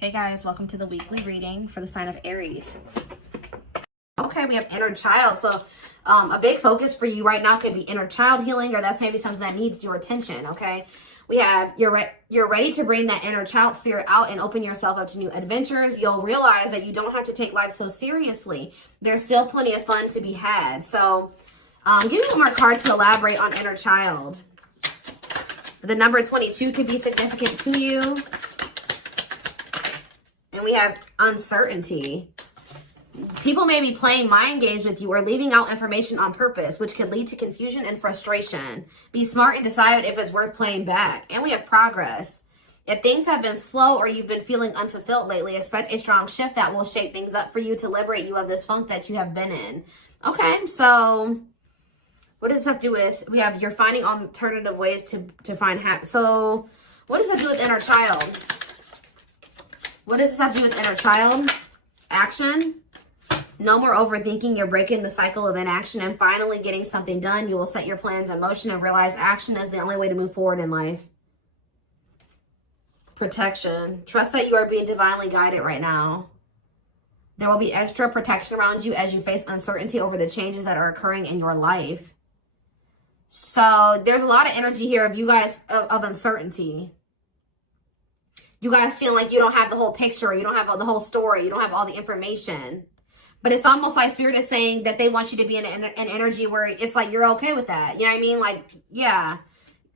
Hey guys, welcome to the weekly reading for the sign of Aries. Okay, we have inner child. So a big focus for you right now could be inner child healing, or that's maybe something that needs your attention, okay? We have you're ready to bring that inner child spirit out and open yourself up to new adventures. You'll realize that you don't have to take life so seriously. There's still plenty of fun to be had. So give me one more card to elaborate on inner child. The number 22 could be significant to you. And we have uncertainty. People may be playing mind games with you or leaving out information on purpose, which could lead to confusion and frustration. Be smart and decide if it's worth playing back. And we have progress. If things have been slow or you've been feeling unfulfilled lately, expect a strong shift that will shake things up for you to liberate you of this funk that you have been in. Okay, so what does this have to do with? We have you're finding alternative ways to find happiness. So what does that do with inner child? What does this have to do with inner child? Action. No more overthinking. You're breaking the cycle of inaction and finally getting something done. You will set your plans in motion and realize action is the only way to move forward in life. Protection. Trust that you are being divinely guided right now. There will be extra protection around you as you face uncertainty over the changes that are occurring in your life. So there's a lot of energy here of you guys of uncertainty. You guys feel like you don't have the whole picture. You don't have the whole story. You don't have all the information. But it's almost like Spirit is saying that they want you to be in an energy where it's like you're okay with that. You know what I mean? Like, yeah.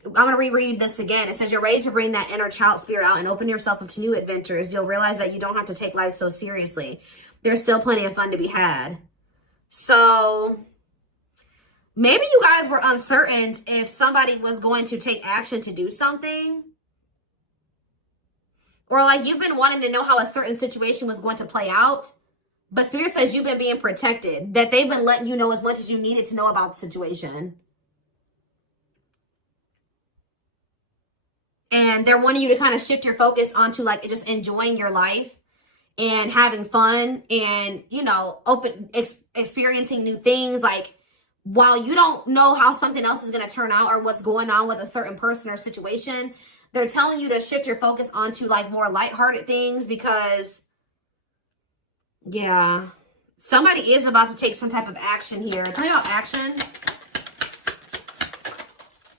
I'm going to reread this again. It says you're ready to bring that inner child spirit out and open yourself up to new adventures. You'll realize that you don't have to take life so seriously. There's still plenty of fun to be had. So maybe you guys were uncertain if somebody was going to take action to do something. Or like you've been wanting to know how a certain situation was going to play out. But Spirit says you've been being protected. That they've been letting you know as much as you needed to know about the situation. And they're wanting you to kind of shift your focus onto like just enjoying your life. And having fun. And, you know, experiencing new things. Like while you don't know how something else is going to turn out. Or what's going on with a certain person or situation. They're telling you to shift your focus onto like more lighthearted things because, yeah, somebody is about to take some type of action here. Tell me about action.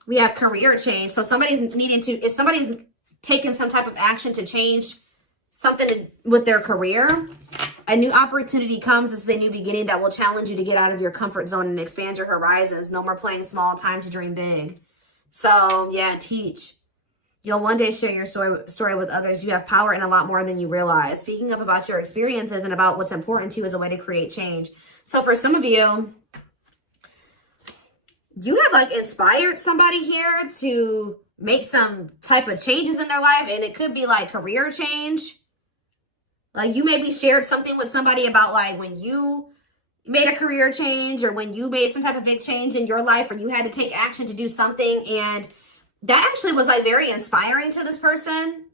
We have career change. So somebody's if somebody's taking some type of action to change something with their career, a new opportunity comes. This is a new beginning that will challenge you to get out of your comfort zone and expand your horizons. No more playing small, time to dream big. So yeah, teach. You'll one day share your story with others. You have power in a lot more than you realize. Speaking up about your experiences and about what's important to you is a way to create change. So for some of you, you have like inspired somebody here to make some type of changes in their life. And it could be like career change. Like you maybe shared something with somebody about like when you made a career change or when you made some type of big change in your life or you had to take action to do something, and that actually was like very inspiring to this person.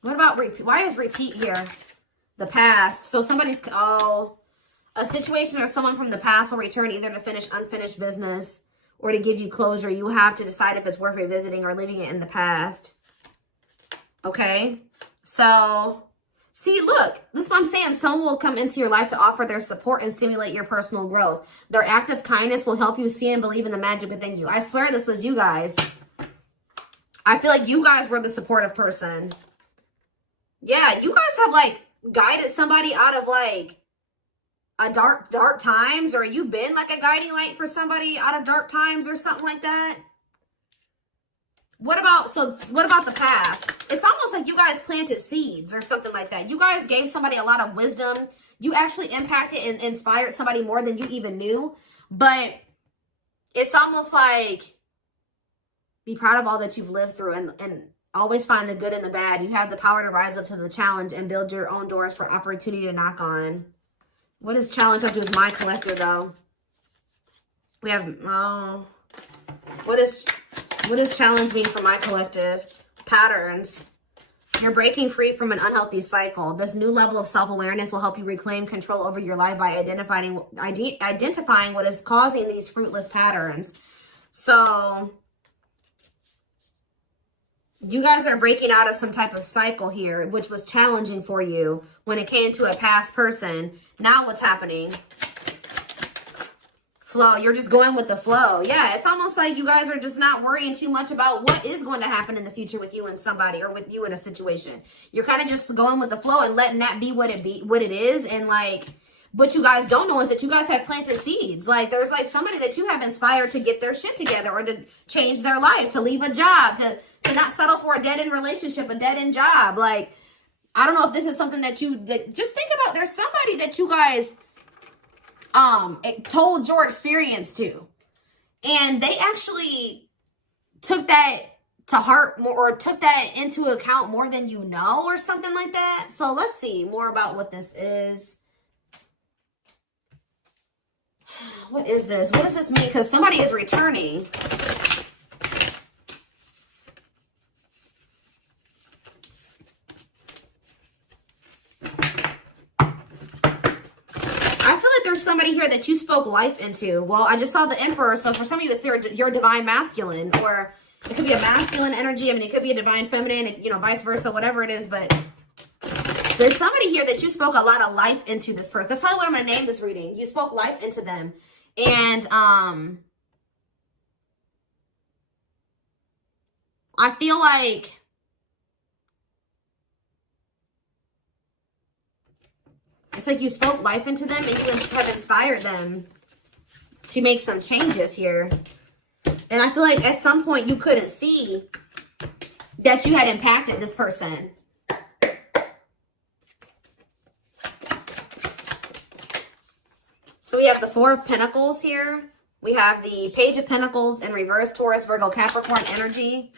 What about repeat? Why is repeat here? The past. So somebody's, a situation or someone from the past will return either to finish unfinished business or to give you closure. You have to decide if it's worth revisiting or leaving it in the past. Okay. So see, look, this is what I'm saying. Someone will come into your life to offer their support and stimulate your personal growth. Their act of kindness will help you see and believe in the magic within you. I swear this was you guys. I feel like you guys were the supportive person. Yeah, you guys have like guided somebody out of like a dark times, or you've been like a guiding light for somebody out of dark times or something like that. What about the past? It's almost like you guys planted seeds or something like that. You guys gave somebody a lot of wisdom. You actually impacted and inspired somebody more than you even knew. But it's almost like be proud of all that you've lived through and always find the good and the bad. You have the power to rise up to the challenge and build your own doors for opportunity to knock on. What does challenge have to do with my collector though? We have, what does challenge mean for my collective? Patterns. You're breaking free from an unhealthy cycle. This new level of self-awareness will help you reclaim control over your life by identifying what is causing these fruitless patterns. So You guys are breaking out of some type of cycle here, which was challenging for you when it came to a past person. Now what's happening? Flow. You're just going with the flow. Yeah, it's almost like you guys are just not worrying too much about what is going to happen in the future with you and somebody, or with you in a situation. You're kind of just going with the flow and letting that be what it is. And like, what you guys don't know is that you guys have planted seeds. Like, there's like somebody that you have inspired to get their shit together, or to change their life, to leave a job, to not settle for a dead-end relationship, a dead-end job. Like, I don't know if this is something that just think about. There's somebody that you guys told your experience to, and they actually took that to heart more, or took that into account more than you know, or something like that. So let's see more about what this is. What is this? What does this mean? Because somebody is returning. Somebody here that you spoke life into. Well, I just saw the Emperor, so for some of you, it's your divine masculine, or it could be a masculine energy. I mean, it could be a divine feminine, you know, vice versa, whatever it is. But there's somebody here that you spoke a lot of life into this person. That's probably what I'm going to name this reading. You spoke life into them. And I feel like it's like you spoke life into them, and you have inspired them to make some changes here. And I feel like at some point you couldn't see that you had impacted this person. So we have the Four of Pentacles here. We have the Page of Pentacles in reverse, Taurus, Virgo, Capricorn energy.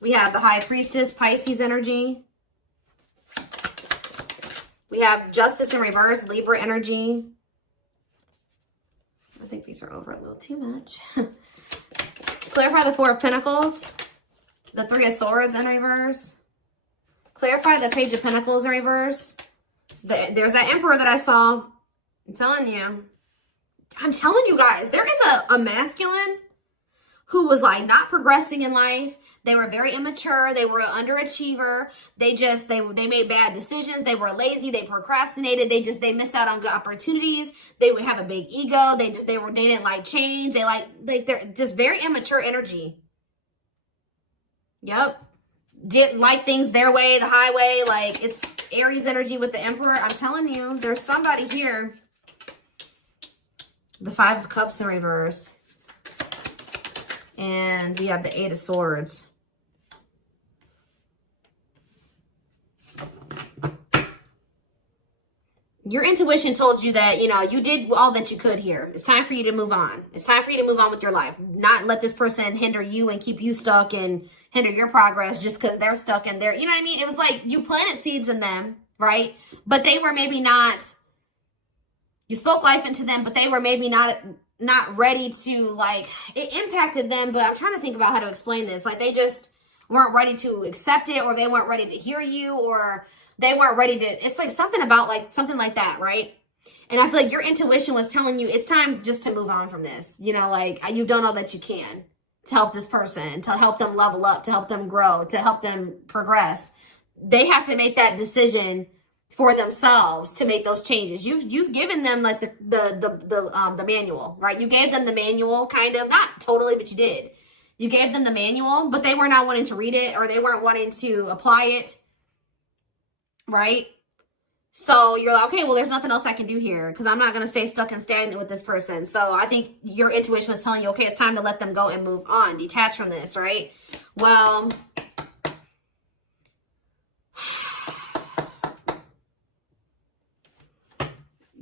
We have the High Priestess, Pisces energy. We have Justice in reverse, Libra energy. I think these are over a little too much. Clarify the Four of Pentacles. The Three of Swords in reverse. Clarify the Page of Pentacles in reverse. There's that Emperor that I saw. I'm telling you guys, there is a masculine who was like not progressing in life. They were very immature. They were an underachiever. They made bad decisions. They were lazy. They procrastinated. They missed out on good opportunities. They would have a big ego. They didn't like change. They're just very immature energy. Yep. Didn't like things their way, the highway. Like, it's Aries energy with the Emperor. I'm telling you, there's somebody here. The Five of Cups in reverse. And we have the Eight of Swords. Your intuition told you that, you know, you did all that you could here. It's time for you to move on. It's time for you to move on with your life. Not let this person hinder you and keep you stuck and hinder your progress just because they're stuck in there. You know what I mean? It was like you planted seeds in them, right? But they were maybe not, you spoke life into them, but they were maybe not ready to, like, it impacted them. But I'm trying to think about how to explain this. Like, they just weren't ready to accept it, or they weren't ready to hear you, or they weren't ready to, it's like something about like, something like that, right? And I feel like your intuition was telling you it's time just to move on from this. You know, like, you've done all that you can to help this person, to help them level up, to help them grow, to help them progress. They have to make that decision for themselves to make those changes. You've given them like the manual, right? You gave them the manual, kind of, not totally, but you did. You gave them the manual, but they were not wanting to read it, or they weren't wanting to apply it, right? So you're like, okay, well, there's nothing else I can do here because I'm not going to stay stuck and stagnant with this person. So I think your intuition was telling you, okay, it's time to let them go and move on, detach from this, right? Well,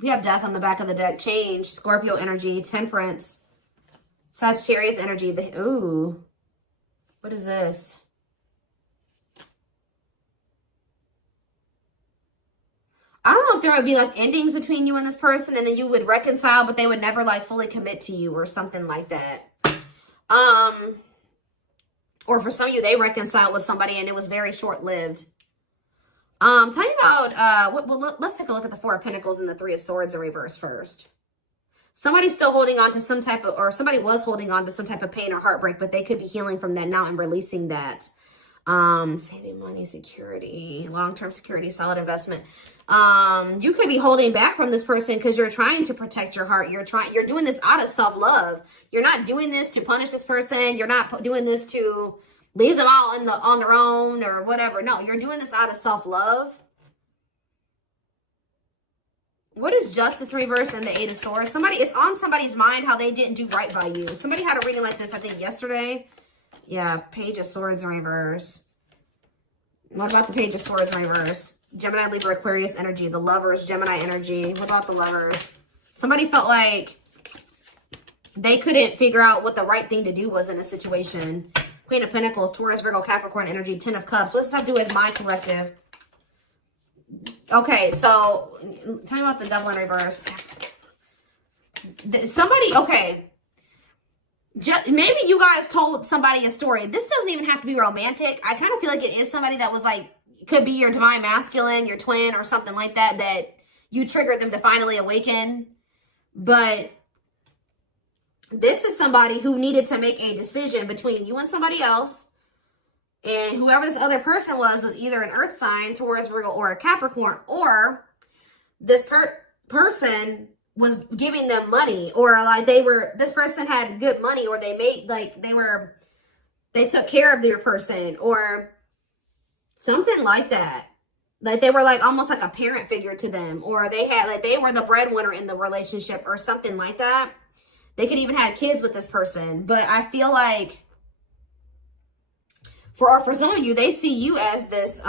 we have Death on the back of the deck. Change, Scorpio energy, Temperance, Sagittarius energy. Ooh, what is this? I don't know if there would be like endings between you and this person, and then you would reconcile, but they would never like fully commit to you or something like that. Or for some of you, they reconciled with somebody and it was very short-lived. Tell me about, let's take a look at the Four of Pentacles and the Three of Swords in reverse first. Somebody's still holding on to some type of, or somebody was holding on to some type of pain or heartbreak, but they could be healing from that now and releasing that. Saving money, security, long-term security, solid investment. You could be holding back from this person because you're trying to protect your heart. You're doing this out of self-love. You're not doing this to punish this person. You're not doing this to leave them all on their own or whatever. No, you're doing this out of self-love. What is Justice reverse and the Eight of Swords? It's on somebody's mind how they didn't do right by you. Somebody had a reading like this, I think, yesterday. Yeah, Page of Swords in reverse. What about the Page of Swords in reverse? Gemini, Libra, Aquarius energy. The Lovers, Gemini energy. What about the Lovers? Somebody felt like they couldn't figure out what the right thing to do was in a situation. Queen of Pentacles, Taurus, Virgo, Capricorn energy. Ten of Cups. What does this have to do with my collective? Okay, so tell me about the Devil in reverse. Okay. Maybe you guys told somebody a story. This doesn't even have to be romantic. I kind of feel like it is somebody that was like, could be your divine masculine, your twin or something like that, that you triggered them to finally awaken. But this is somebody who needed to make a decision between you and somebody else. And whoever this other person was either an earth sign, Taurus, Virgo, or a Capricorn, or this person was giving them money, or like this person had good money, or they took care of their person, or something like that. Like they were like almost like a parent figure to them, or they were the breadwinner in the relationship or something like that. They could even have kids with this person. But I feel like for some of you, they see you as this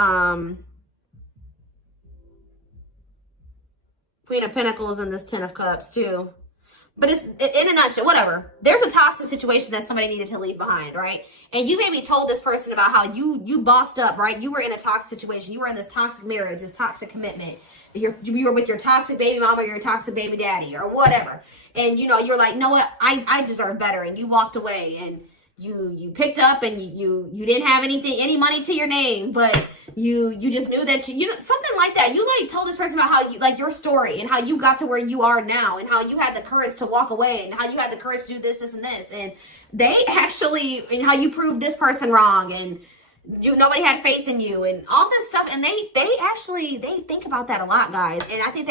Queen of Pentacles and this Ten of Cups too. But it's in a nutshell, whatever. There's a toxic situation that somebody needed to leave behind, right? And you maybe told this person about how you bossed up, right? You were in a toxic situation. You were in this toxic marriage, this toxic commitment. You were with your toxic baby mama or your toxic baby daddy or whatever. And, you're like, you know what? I deserve better. And you walked away and you picked up and you didn't have any money to your name, but you just knew that something like that. You like told this person about how you, like, your story and how you got to where you are now and how you had the courage to walk away and how you had the courage to do this and this. And they actually, and how you proved this person wrong and nobody had faith in you and all this stuff. And they think about that a lot, guys. And I think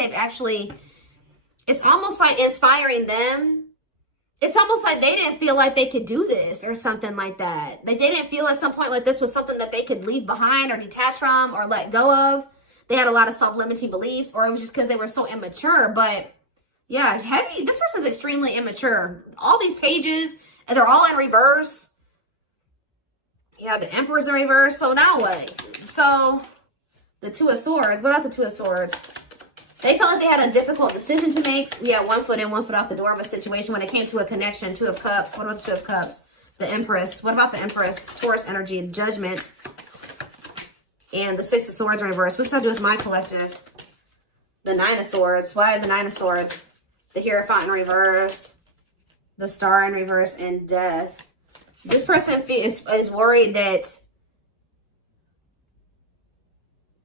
it's almost like inspiring them. It's almost like they didn't feel like they could do this or something like that. They didn't feel at some point like this was something that they could leave behind or detach from or let go of. They had a lot of self-limiting beliefs, or it was just because they were so immature. But yeah, this person's extremely immature. All these pages, and they're all in reverse. Yeah, the Emperor's in reverse. So now what? So the Two of Swords. What about the Two of Swords? They felt like they had a difficult decision to make. Yeah, 1 foot in, 1 foot out the door of a situation when it came to a connection. Two of Cups. What about the Two of Cups? The Empress. What about the Empress? Taurus energy, Judgment. And the Six of Swords in reverse. What's that do with my collective? The Nine of Swords. Why the Nine of Swords? The Hierophant in reverse. The Star in reverse. And Death. This person is worried that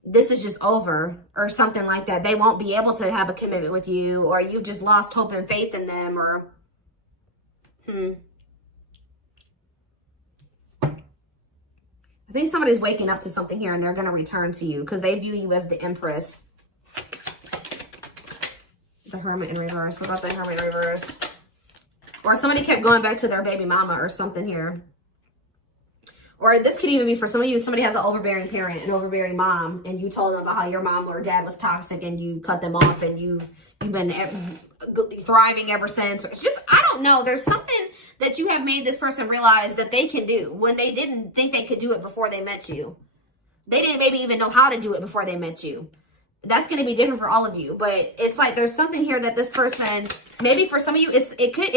this is just over or something like that. They won't be able to have a commitment with you, or you've just lost hope and faith in them, or I think somebody's waking up to something here and they're going to return to you because they view you as the Empress. The Hermit in reverse. What about the Hermit in reverse? Or somebody kept going back to their baby mama or something here. Or this could even be for some of you, somebody has an overbearing parent, an overbearing mom, and you told them about how your mom or dad was toxic and you cut them off and you've been thriving ever since. It's just, I don't know. There's something that you have made this person realize that they can do when they didn't think they could do it before they met you. They didn't maybe even know how to do it before they met you. That's going to be different for all of you. But it's like there's something here that this person, maybe for some of you, it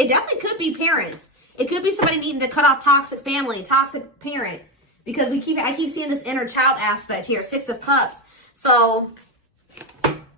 definitely could be parents. It could be somebody needing to cut off toxic family, toxic parent, because I keep seeing this inner child aspect here, Six of Cups. So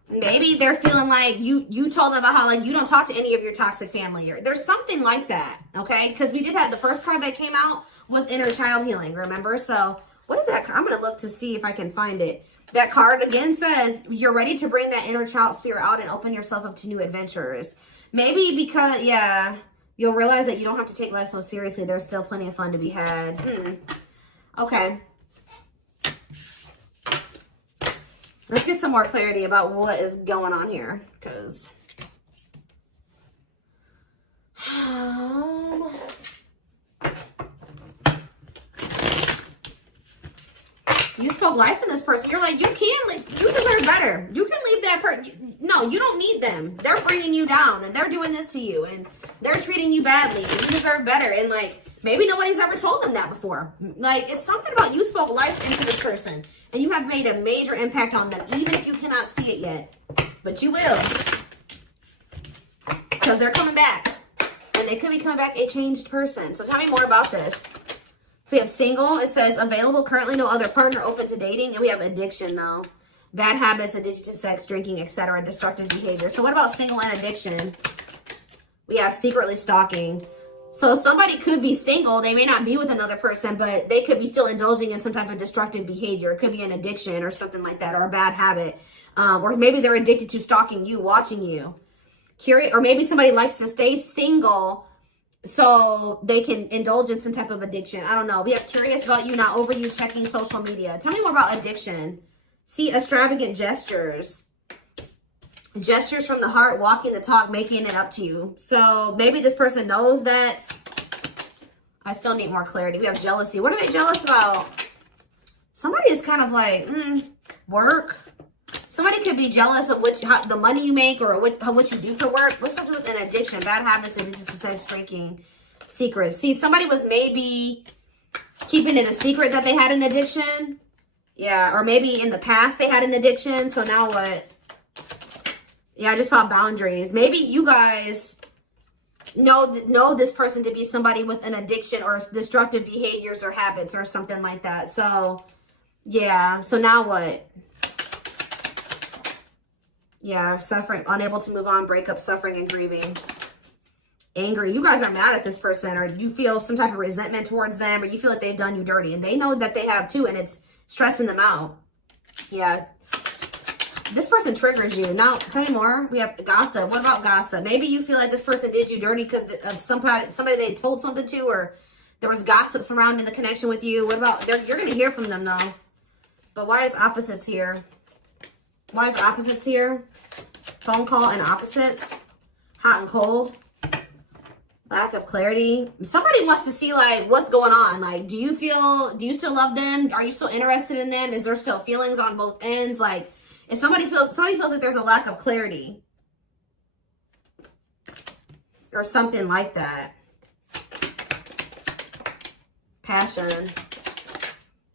maybe they're feeling like you told them about how like you don't talk to any of your toxic family. Or there's something like that, okay? Because we did have the first card that came out was inner child healing, remember? So what is that? I'm going to look to see if I can find it. That card again says you're ready to bring that inner child spirit out and open yourself up to new adventures. Maybe because, yeah, you'll realize that you don't have to take life so seriously. There's still plenty of fun to be had. Okay. Let's get some more clarity about what is going on here, because you spoke life in this person. You're like, you deserve better. You can leave that person. No, you don't need them. They're bringing you down, and they're doing this to you, and they're treating you badly, and you deserve better. And like, maybe nobody's ever told them that before. Like, it's something about you spoke life into this person, and you have made a major impact on them, even if you cannot see it yet. But you will. Because they're coming back. And they could be coming back a changed person. So tell me more about this. So we have single. It says available, currently no other partner, open to dating. And we have addiction, though. Bad habits, addiction to sex, drinking, etc. Destructive behavior. So what about single and addiction? We have secretly stalking. So somebody could be single. They may not be with another person, but they could be still indulging in some type of destructive behavior. It could be an addiction or something like that, or a bad habit. Or maybe they're addicted to stalking you, watching you. Curious, or maybe somebody likes to stay single so they can indulge in some type of addiction. I don't know. We have curious about you, not over you, checking social media. Tell me more about addiction. See, extravagant gestures. Gestures from the heart, walking the talk, making it up to you. So maybe this person knows that. I still need more clarity. We have jealousy. What are they jealous about? Somebody is kind of like, work. Somebody could be jealous of the money you make or what you do for work. What's something with an addiction? Bad habits, addiction to sex, drinking, secrets. See, somebody was maybe keeping it a secret that they had an addiction. Yeah, or maybe in the past they had an addiction. So now what? Yeah, I just saw boundaries. Maybe you guys know this person to be somebody with an addiction or destructive behaviors or habits or something like that. So, yeah. So now what? Yeah, suffering, unable to move on, breakup, suffering, and grieving. Angry. You guys are mad at this person, or you feel some type of resentment towards them, or you feel like they've done you dirty. And they know that they have too, and it's stressing them out. Yeah. This person triggers you. Now, tell me more. We have gossip. What about gossip? Maybe you feel like this person did you dirty because of somebody they told something to, or there was gossip surrounding the connection with you. What about, you're going to hear from them though. But why is opposites here? Why is opposites here? Phone call and opposites. Hot and cold. Lack of clarity. Somebody wants to see like what's going on. Like, do you still love them? Are you still interested in them? Is there still feelings on both ends? Like, if somebody feels like there's a lack of clarity or something like that. Passion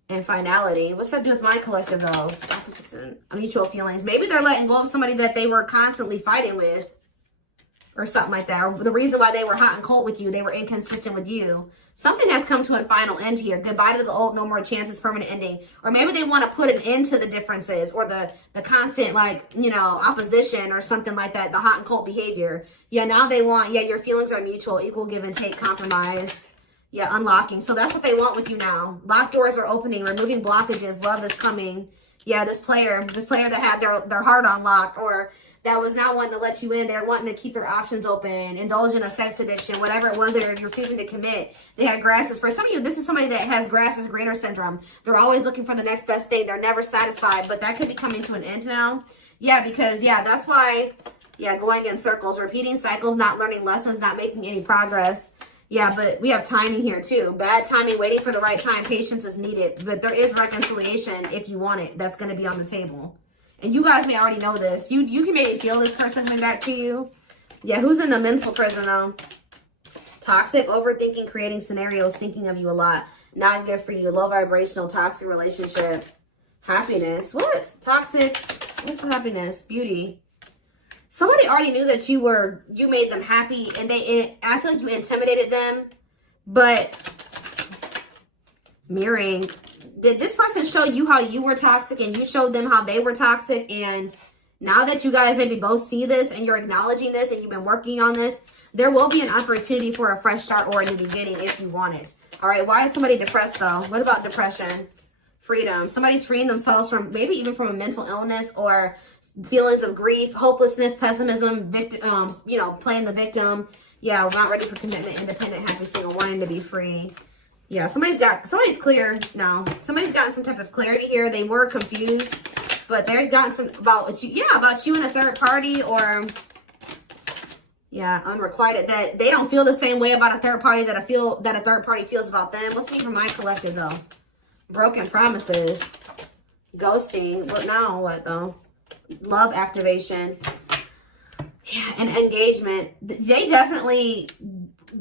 and finality. What's that do with my collective though? Opposites and mutual feelings. Maybe they're letting go of somebody that they were constantly fighting with or something like that. Or the reason why they were hot and cold with you, they were inconsistent with you. Something has come to a final end here. Goodbye to the old, no more chances, permanent ending. Or maybe they want to put an end to the differences or the constant, like, you know, opposition or something like that. The hot and cold behavior. Yeah, now they want, yeah, your feelings are mutual, equal give and take, compromise. Yeah, unlocking. So that's what they want with you now. Locked doors are opening, removing blockages. Love is coming. Yeah, this player that had their heart on lock, or that was not wanting to let you in. They're wanting to keep their options open, indulge in a sex addiction, whatever it was they're refusing to commit. They had grasses. For some of you, this is somebody that has grass is greener syndrome. They're always looking for the next best thing. They're never satisfied, but that could be coming to an end now. Yeah, because, yeah, that's why, yeah, going in circles, repeating cycles, not learning lessons, not making any progress. Yeah, but we have timing here too. Bad timing, waiting for the right time. Patience is needed, but there is reconciliation if you want it. That's going to be on the table. And you guys may already know this. You can maybe feel this person coming back to you. Yeah, who's in a mental prison though? Toxic, overthinking, creating scenarios, thinking of you a lot. Not good for you. Low vibrational, toxic relationship. Happiness. What? Toxic. What's happiness? Beauty. Somebody already knew that you made them happy, and I feel like you intimidated them. But mirroring. Did this person show you how you were toxic and you showed them how they were toxic? And now that you guys maybe both see this and you're acknowledging this and you've been working on this, there will be an opportunity for a fresh start or a new beginning if you want it. All right. Why is somebody depressed though? What about depression? Freedom. Somebody's freeing themselves from maybe even from a mental illness or feelings of grief, hopelessness, pessimism, victim, you know, playing the victim. Yeah, we're not ready for commitment, independent, happy, single, wanting to be free. Yeah, somebody's clear now. Somebody's gotten some type of clarity here. They were confused. But they've gotten some about you, yeah, about you and a third party, or yeah, unrequited, that they don't feel the same way about a third party that a third party feels about them. What's me for my collective though? Broken promises, ghosting. What now? What though? Love activation. Yeah, and engagement. They definitely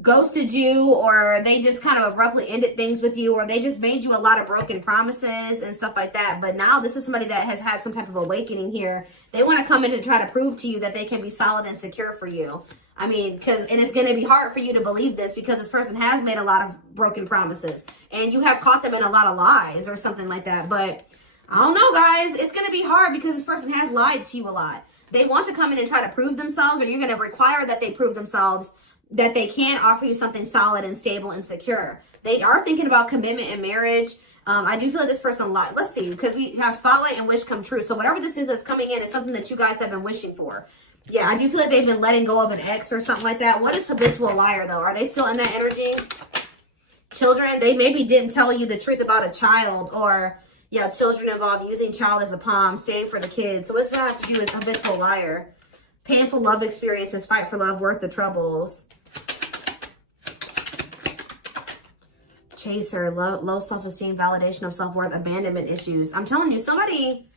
ghosted you, or they just kind of abruptly ended things with you, or they just made you a lot of broken promises and stuff like that. But now this is somebody that has had some type of awakening here. They want to come in and try to prove to you that they can be solid and secure for you. I mean, and it's going to be hard for you to believe this because this person has made a lot of broken promises and you have caught them in a lot of lies or something like that. But I don't know, guys. It's going to be hard because this person has lied to you a lot. They want to come in and try to prove themselves, or you're going to require that they prove themselves that they can offer you something solid and stable and secure. They are thinking about commitment and marriage. I do feel like this person, let's see, because we have spotlight and wish come true. So whatever this is that's coming in is something that you guys have been wishing for. Yeah, I do feel like they've been letting go of an ex or something like that. What is habitual liar, though? Are they still in that energy? Children, they maybe didn't tell you the truth about a child, or yeah, children involved, using child as a palm, staying for the kids. So what's that have to do with habitual liar? Painful love experiences, fight for love, worth the troubles. Chaser, low self-esteem, validation of self-worth, abandonment issues. I'm telling you, somebody,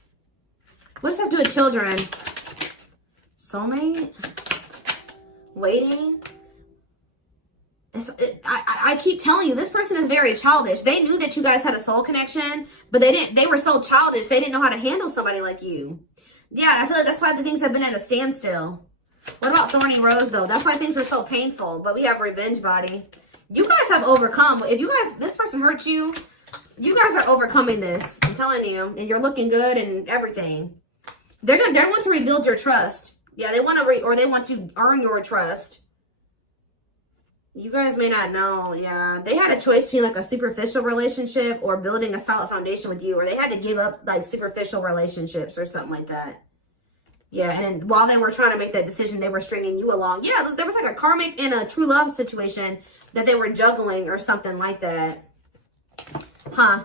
what does that have to do with children? Soulmate? Waiting? I keep telling you, this person is very childish. They knew that you guys had a soul connection, but they were so childish, they didn't know how to handle somebody like you. Yeah, I feel like that's why the things have been at a standstill. What about Thorny Rose, though? That's why things were so painful, but we have Revenge Body. You guys have overcome. If you guys, this person hurt you, you guys are overcoming this. I'm telling you, and you're looking good and everything. They want to rebuild your trust. Yeah, they want to they want to earn your trust. You guys may not know. Yeah, they had a choice between like a superficial relationship or building a solid foundation with you, or they had to give up like superficial relationships or something like that. Yeah, and then while they were trying to make that decision, they were stringing you along. Yeah, there was like a karmic and a true love situation that they were juggling or something like that. Huh.